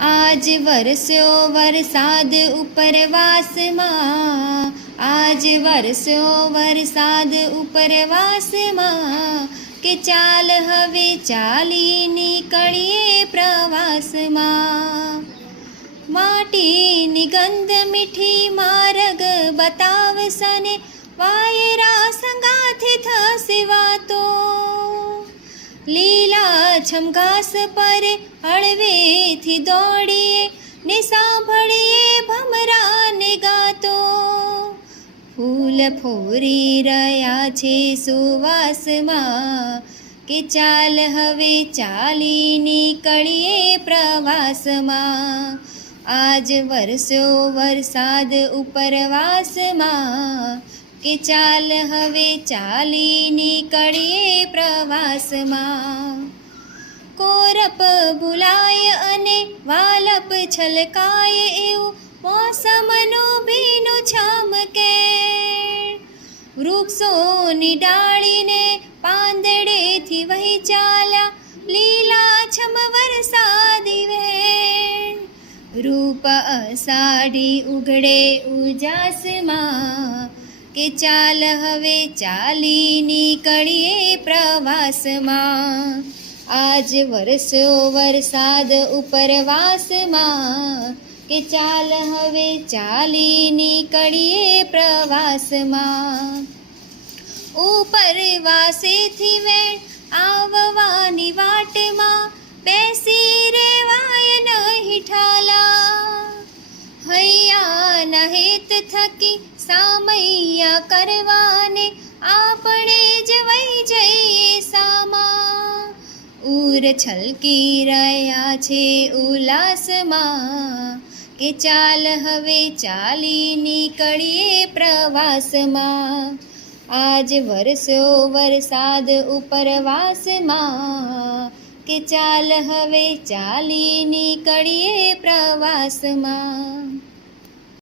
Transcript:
આજ વરસ્યો વરસાદ ઉપરવાસમાં, આજ વરસ્યો વરસાદ ઉપરવાસમાં, કે ચાલ હવે ચાલી નીકળીએ પ્રવાસમાં. માટીની ગંધ મીઠી માર્ગ બતાવશને, વાયરા સંગાથે થશે વાતો. લીલાછમ ઘાસ પર હળવેથી દોડીએ ને સાંભળીએ ભમરાને ગાતો. ફૂલ ફોરી રહ્યા છે સુવાસમાં, કે ચાલ હવે ચાલી નીકળીએ પ્રવાસમાં. આજ વરસ્યો વરસાદ ઉપરવાસમાં, કે ચાલ હવે ચાલી નીકળીએ પ્રવાસમાં. કોરપ ભૂલાય અને વાલપ છલકાય એવું મોસમનું ભીનું છમકે. વૃક્ષોની ડાળીને પાંદડેથી વહી ચાલ્યા લીલાછમ વરસાદી વેણ. રૂપ અષાઢી ઉઘડે ઉજાસમાં, કે ચાલ હવે ચાલી નીકળીએ પ્રવાસમાં. આજ વરસ્યો વરસાદ ઉપરવાસમાં, કે ચાલ હવે ચાલી નીકળીએ પ્રવાસમાં. ઉપરવાસેથી વેણ આવવાની વાટમાં, બેસી રેવાય નહીં ઠાલા. હૈયાના હેત થકી સામૈયા કરવાને, આપણે જ વહી જઈએ સામા. ઉર છલકી રહ્યા છે ઉલ્લાસમાં, કે ચાલ હવે ચાલી નીકળીએ પ્રવાસમાં. આજ વરસ્યો વરસાદ ઉપરવાસમાં, કે ચાલ હવે ચાલી નીકળીએ પ્રવાસમાં.